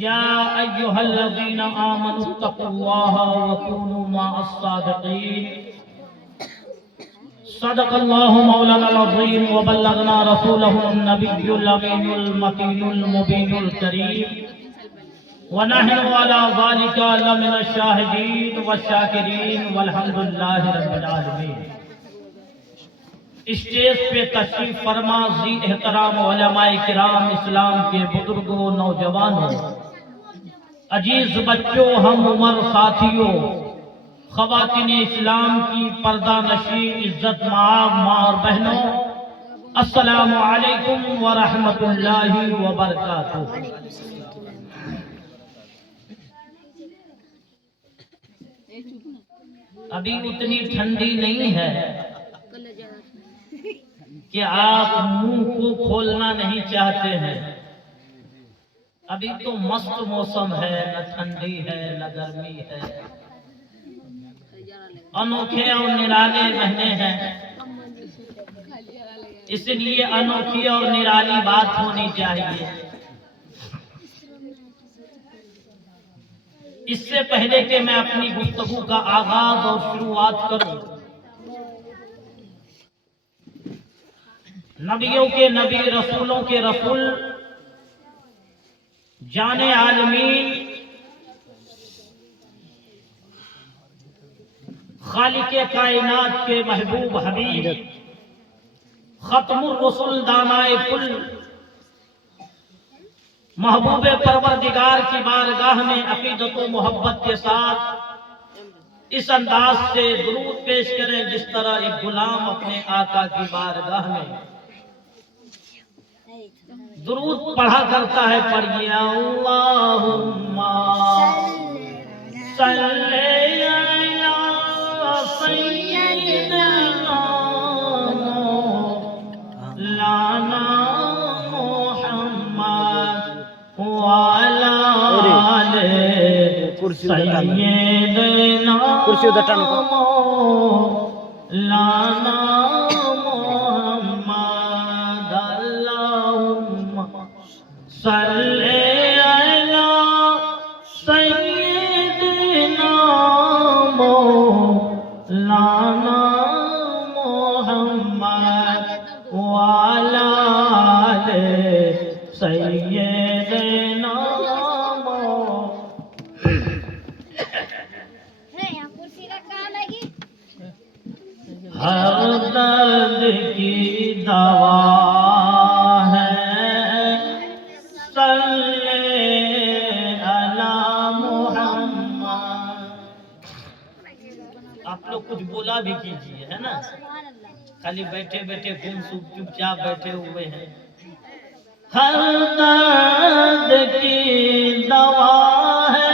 या अय्युहल्लज़ीना आमनुत्तक़ुल्लाह व कूनू मअस-सादिक़ीन। सदक़ल्लाहु मौलाना अज़ीम व बल्लगना रसूलहुन नबियुल अमीनुल मकीनुल मुबीनुल करीम व नहनु अला ज़ालिका लमिनश शाहिदीन व शाकिरीन वल्हम्दुलिल्लाहि रब्बिल आलमीन। स्टेज पे तशरीफ फरमा जी एहतराम उलमाए किराम, इस्लाम के बुजुर्गों, नौजवानों, अजीज बच्चों, हम उम्र साथियों, ख़वातीन इस्लाम की पर्दा नशीन इज्जत माँ और बहनों, अस्सलामु अलैकुम व रहमतुल्लाहि व बरकातुहू। अभी उतनी ठंडी नहीं है कि आप मुंह को खोलना नहीं चाहते हैं। अभी तो मस्त मौसम है, न ठंडी है न गर्मी है, अनोखे और निराले महीने हैं, इसलिए अनोखी और निराली बात होनी चाहिए। इससे पहले कि मैं अपनी गुफ्तगू का आगाज और शुरुआत करूं, नबियों के नबी, रसूलों के रसूल, जाने आलमीन, खालिके कायनात के महबूब हबीब, खत्मुर रसूल, दानाए कुल, महबूबे परवरदिगार की बारगाह में अकीदत व मोहब्बत के साथ इस अंदाज से दुरूद पेश करें जिस तरह एक गुलाम अपने आका की बारगाह में दुरूद पढ़ा करता है। पढ़िए अल्लाहुम्मा सल्ली अला सय्यिदना मौलाना मुहम्मद व अला आले सय्यिदना मौलाना सल्ले अला सय्यिदना मौलाना मुहम्मद व अला आले सय्यिदना। हर दर्द की दवा कुछ बोला भी कीजिए, है ना? खाली बैठे बैठे गुम चुपचाप बैठे हुए हैं। हर दर्द की दवा है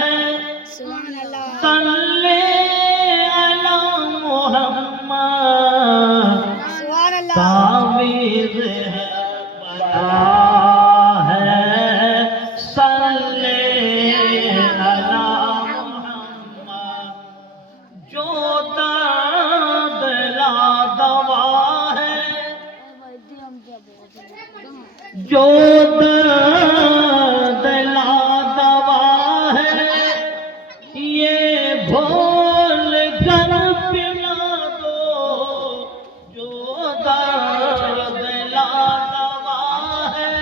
सल्ले अला मुहम्मद, तावीज़ है बला है सल्ले अला मुहम्मद, जो जो दला दवा है, ये भूल कर पिला दो, जो दला दवा है,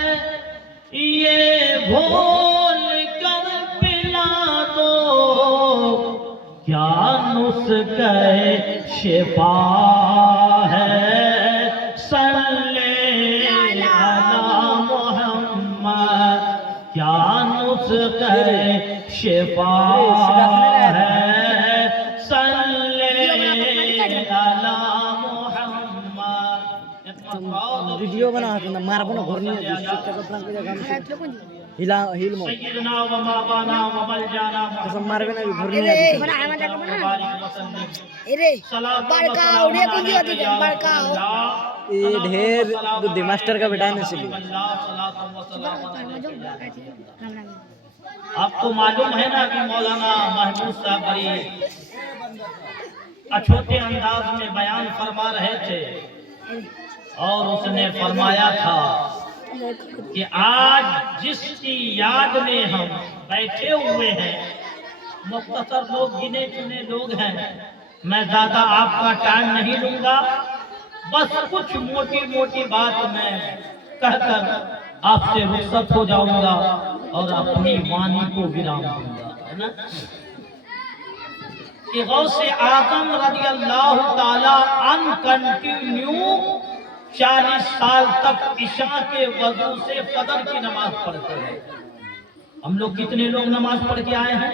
ये भूल कर पिला दो, क्या नुस्खे शिफा है सल्ले क्या नुस्खे शिफा है सल्ले अला मुहम्मद। वीडियो बना ना मार बना घर नहीं हिला हिल मो सय्यदना व माबाना व मलजाना कसम मार बना घर नहीं बना है मत बना अरे बड़का उड़े को दिया दे बड़का ये ढेर बुद्धि मास्टर का बेटा है इसलिए। आपको मालूम है ना कि मौलाना महमूद साहब बड़ी अछूते अंदाज में बयान फरमा रहे थे और उसने फरमाया था कि आज जिसकी याद में हम बैठे हुए हैं, मुख्तसर लोग, गिने चुने लोग हैं। मैं ज्यादा आपका टाइम नहीं लूंगा, बस कुछ मोटी मोटी बात मैं कहकर आपसे रुखसत हो जाऊंगा और अपनी वाणी को विराम दूंगा, है ना। कि गौसे आजम रज़ी अल्लाह ताला अनकंटिन्यू 40 साल तक इशा के वजू से फजर की नमाज पढ़ते हैं। हम लोग कितने लोग नमाज पढ़ के आए हैं?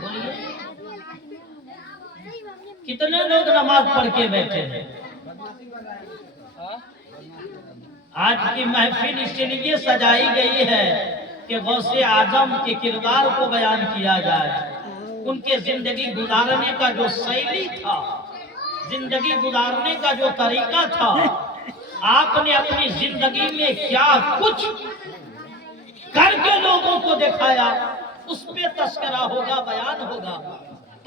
बोलिए, कितने लोग नमाज पढ़ के बैठे हैं? आज की महफिल इसलिए सजाई गई है कि गौसे आजम के किरदार को बयान किया जाए, उनके जिंदगी गुजारने का जो शैली था, जिंदगी गुजारने का जो तरीका था, आपने अपनी जिंदगी में क्या कुछ करके लोगों को दिखाया, उस पे तस्करा होगा, बयान होगा।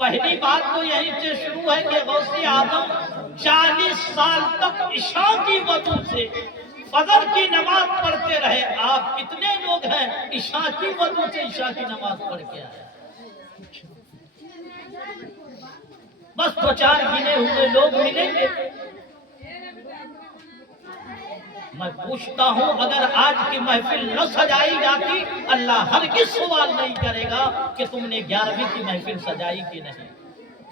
पहली बात तो यही से शुरू है कि गौसे आजम 40 साल तक इशा की वजह से फजर की नमाज पढ़ते रहे। आप कितने लोग हैं इशा की वजह से इशा की नमाज पढ़ के आए? बस 2-4 गिने हुए लोग मिलेंगे। मैं पूछता हूं, अगर आज की महफिल न सजाई जाती, अल्लाह हरगिज़ सवाल नहीं करेगा कि तुमने 11वीं की महफिल सजाई कि नहीं,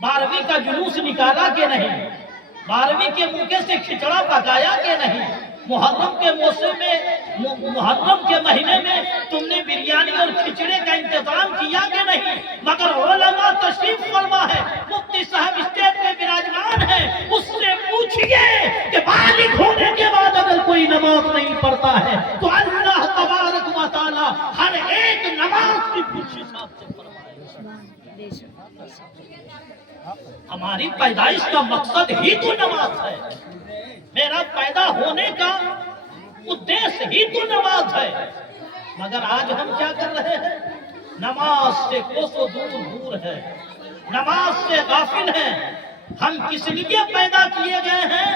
12वीं का जुलूस निकाला कि नहीं, 12वीं के मौके से खिचड़ा पकाया कि नहीं, मुहर्रम के मौसम में, मुहर्रम के महीने में तुमने बिरयानी और खिचड़े का इंतजाम किया कि नहीं। मगर उलमा तशरीफ फरमा है, मुफ्ती साहब स्टेज पे विराजमान है, उससे पूछिए कि बालिग होने के बाद अगर कोई नमाज नहीं पढ़ता है तो अल्लाह तबारक व तआला हर एक नमाज की पूछी साहब से फरमाए। हमारी पैदाइश का मकसद ही तो नमाज है, मेरा पैदा होने का उद्देश्य ही तो नमाज है। मगर आज हम क्या कर रहे हैं? नमाज से कोसों दूर है, नमाज से गाफिल हैं। हम किस लिए पैदा किए गए हैं,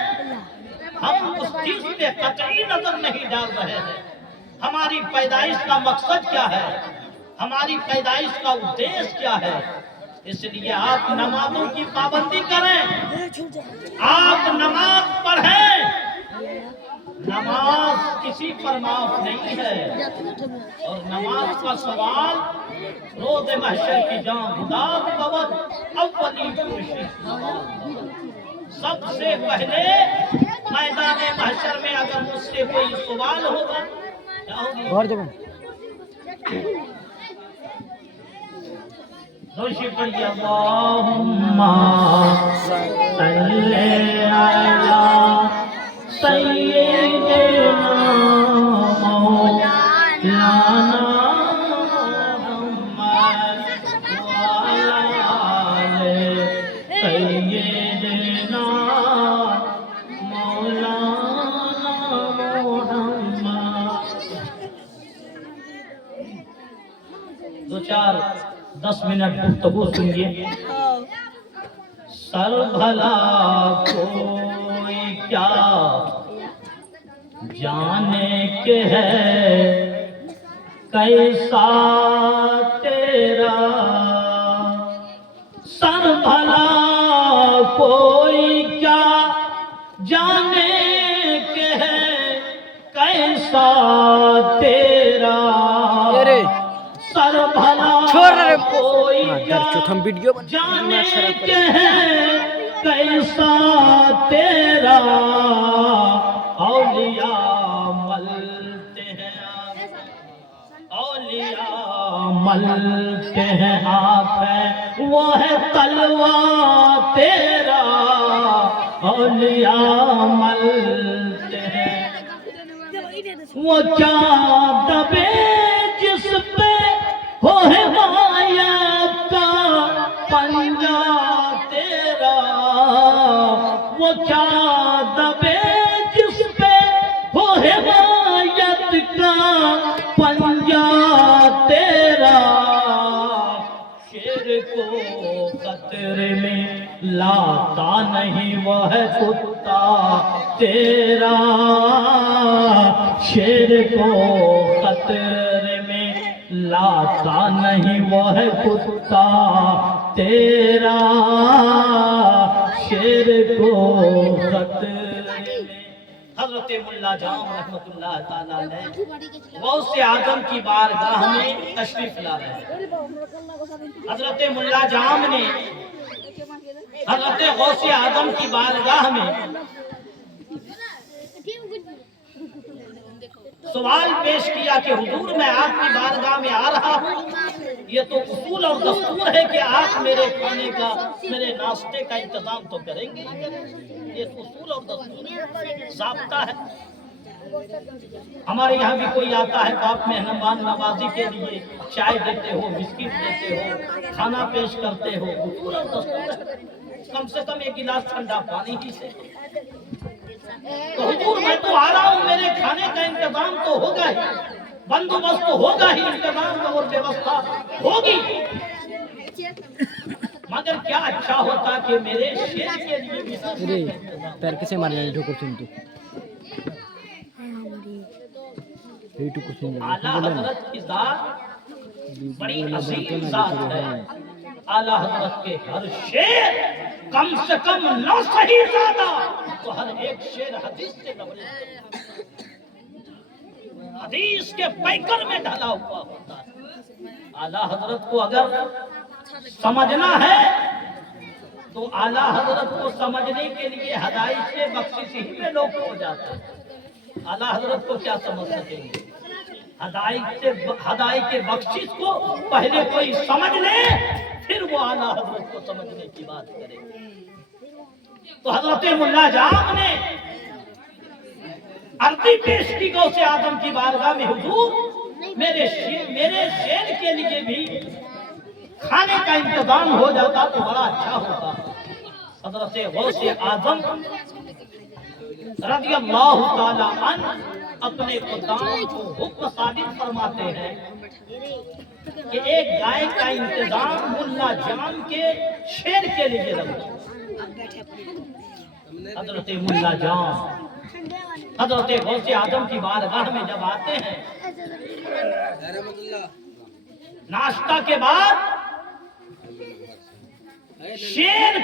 हम उस चीज पे कतई नजर नहीं डाल रहे हैं। हमारी पैदाइश का मकसद क्या है, हमारी पैदाइश का उद्देश्य क्या है। इसलिए आप नमाजों की पाबंदी करें, आप नमाज पढ़ें। नमाज किसी पर माफ नहीं है, और नमाज का सवाल रोज़ महशर की जान गुदाम कवत अव्वली सबसे पहले मैदान महशर में अगर मुझसे कोई सवाल होगा पढ़िए, अल्लाहुम्मा सल्ली अला सय्यिदिना मौलाना मुहम्मद व अला आले सय्यिदिना मौलाना मुहम्मद। 2-4-10 मिनट गुफ्तगू सुनिए। सर भला कोई क्या जाने के है कैसा तेरा, सर भला कोई क्या जाने के है कैसा तेरा, सर भला कोई वीडियो जाने के है कैसा तेरा। औलिया मलते हैं, औलिया मलते हैं आप है वो है तलवा तेरा, औलिया मलते हैं वो क्या दबे जिस पे हो है माया का पंजा तेरा, वो क्या दबे जिस पे हो है मायत का पंजा तेरा। शेर को खतरे में लाता नहीं वह कुत्ता तेरा, शेर को खतरे वो है कुत्ता तेरा शेर को खतरे में। हजरत मुल्ला जाम रहमतुल्लाह ताला अलैह गौस आजम की बारगाह में तशरीफ ला रहे हैं। हजरत मुल्ला जाम ने हजरत गौस आजम की बारगाह में सवाल पेश किया कि हुजूर मैं आपकी बारगाह में आ रहा हूँ, ये तो उसूल और दस्तूर है कि आप मेरे खाने का मेरे नाश्ते का इंतजाम तो करेंगे, ये उसूल और दस्तूर ज़ाब्ता है। हमारे यहाँ भी कोई आता है तो आप मेहमान नवाजी के लिए चाय देते हो, बिस्किट देते हो, खाना पेश करते हो, उसूल और दस्तूर है। कम से कम एक गिलास ठंडा पानी ही से। तो हुजूर मैं तो आ रहा हूँ, मेरे खाने का इंतजाम तो होगा ही, बंदोबस्त तो होगा ही, इंतजाम और व्यवस्था होगी, मगर क्या अच्छा होता कि मेरे शेर के लिए भी पैर कैसे मारने ढोकर सुन तू आला हजरत की जात बड़ी अजीम जात है। आला हजरत के हर शेर कम से कम 9 सही ज्यादा तो हर एक शेर हदीस से हदीस के पैकर में ढला हुआ होता है। आला हजरत को अगर समझना है तो आला हजरत को समझने के लिए हदायत से बख्शिश ही में लोग हो जाते हैं। आला हजरत को क्या समझ सकेंगे? हदायत के बख्शिश को पहले कोई समझ ले, फिर वो आला हजरत को समझने की बात करे। तो हजरत मुल्ला जाम ने अर्जी पेश की गौस आजम की बारगाह में, हुजूर मेरे शेर के लिए भी खाने का इंतजाम हो जाता तो बड़ा अच्छा होता। हजरत गौस आजम रज़ियल्लाहु ताला अन्हु अपने खुदाम को हुक्म सादिर फरमाते हैं कि एक गाय का इंतजाम मुल्ला जाम के शेर के लिए रखो। हजरत मुल्ला जाम हजरत गौस आजम की बारगाह में जब आते हैं, नाश्ता के बाद शेर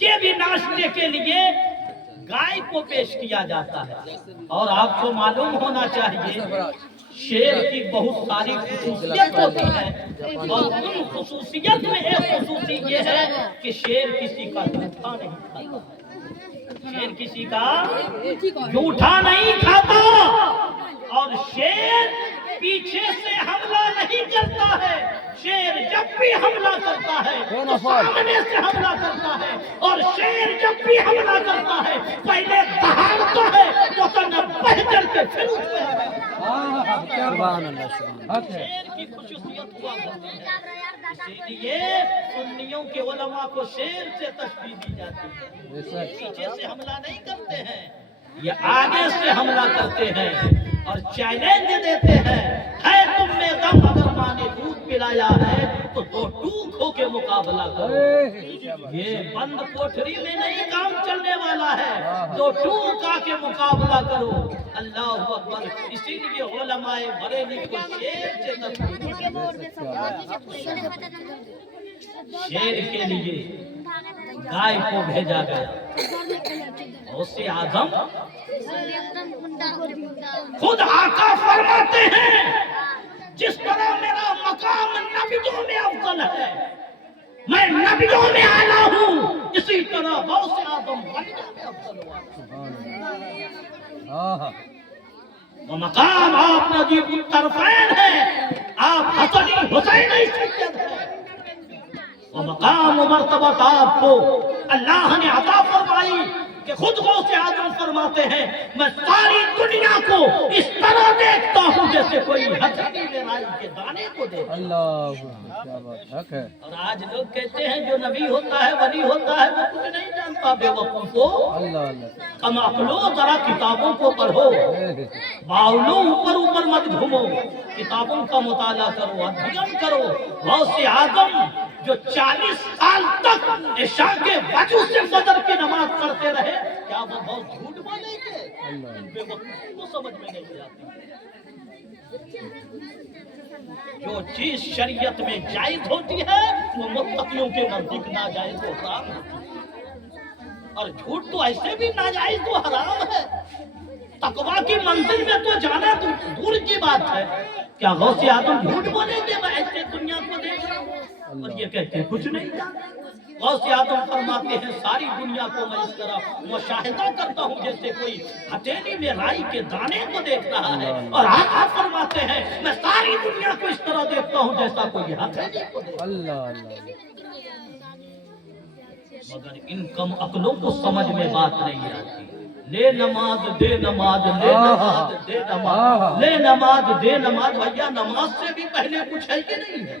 के भी नाश्ते के लिए गाय को पेश किया जाता है। और आपको मालूम होना चाहिए शेर की बहुत सारी खुसूसियत होती है, और उन खुसूसियत में एक खुसूसी ये है कि शेर किसी का जूठा नहीं खाता। शेर किसी का जूठा नहीं खाता, और शेर पीछे से हमला नहीं करता है। शेर जब भी हमला करता है तो सामने से हमला करता है, और शेर जब भी हमला करता है पहले दहाड़ता है तो पहचल के फिर शेर की खुसूसियत हुआ करती है। इसीलिए सुन्नियों के उलमा को शेर से तशबीह दी जाती है। पीछे से हमला नहीं करते हैं, ये आगे से हमला करते हैं और चैलेंज देते हैं, है तुम में दम, अगर माँ ने दूध पिलाया है तो 2 टूक होके मुकाबला करो। ये बंद कोठरी में नहीं काम चलने वाला है, 2 टूक आके मुकाबला करो। अल्लाह अकबर। इसीलिए उलमाए बरेली को शेर से शेर के लिए गाय को भेजा गया। उससे आजम खुद आका फरमाते हैं, जिस तरह मेरा मकाम नबियों में अफजल है, मैं नबियों में आला हूँ, इसी तरह गौस आजम वलियों में अफजल हुआ। वो मकाम आप नजीब तरफैन है, आप हसनी हुसैनी सैयद है। वो मकाम मर्तबत आपको अल्लाह ने अता फरमाई कि खुद गौस आजम फरमाते हैं, मैं सारी दुनिया को इस तरह देखता हूँ जैसे कोई हथेली में राई के दाने को देखता। अल्लाह क्या बात हक है। और आज लोग कहते हैं जो नबी होता है वली होता है वो कुछ नहीं जानता। बेवकूफो, कम अकलो, जरा किताबों को पढ़ो, बाउलो ऊपर ऊपर मत घूमो, किताबों का मुताला करो, अध्ययन करो। गौस आजम जो 40 साल तक इशा के वजू से फजर की नमाज पढ़ते रहे, क्या वो बहुत झूठ बोलेंगे? इन बेवकूफों को समझ में नहीं आती। जो चीज शरीयत में जायज होती है वो मुत्तकियों के नजदीक नाजायज तो हराम होती है, और झूठ तो ऐसे भी नाजायज तो हराम है। तकवा की मंजिल में तो जाना दूर की बात है। क्या गौसे आदम झूठ बोलेंगे मैं ऐसे दुनिया को देख रहा हूँ, और ये कहते हैं कुछ नहीं जानते। गौसे आदम फरमाते हैं सारी दुनिया को मैं इस तरह मुशाहिदा करता हूँ जैसे कोई हथेली में राई के दाने को देख रहा है, और आप फरमाते हैं मैं सारी दुनिया को इस तरह देखता हूँ जैसा कोई हथेली को देखता है। अल्लाह अल्लाह। मगर इन कम अकलों को समझ में बात नहीं आती। ले नमाज दे नमाज, ले नमाज दे नमाज, ले नमाज दे नमाज। भैया नमाज से भी पहले कुछ है कि नहीं है?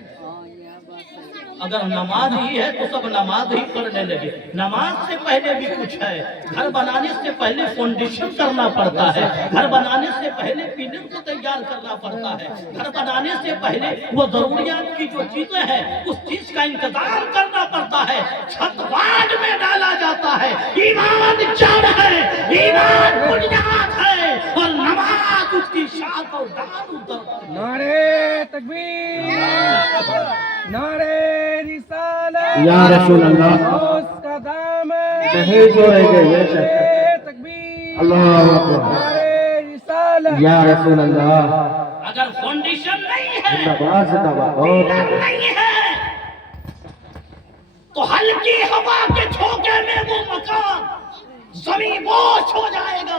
अगर नमाज ही है तो सब नमाज ही पढ़ने लगे। नमाज से पहले भी कुछ है। घर बनाने से पहले फाउंडेशन करना पड़ता है, घर बनाने से पहले पिलर को तैयार करना पड़ता है, घर बनाने से पहले वो जरूरियात की जो चीजें हैं उस चीज का इंतजार करना पड़ता है। छत बाद में डाला जाता है। ईमान जड़ है, ईमान बुनियाद है, और नमाज उसकी शाख और डाल उतरती है। नारे तकबीर, नारे रिसालत, या रसूल अल्लाह, उसका दाम नहीं जोड़ेंगे बेशक। तकबीर, अल्लाह अकबर, नारे रिसालत, या रसूल अल्लाह। अगर फाउंडेशन नहीं है, जिंदाबाद जिंदाबाद। पिलर नहीं है, तो हल्की हवा के झोंके में वो मकान जमीन बोझ हो जाएगा।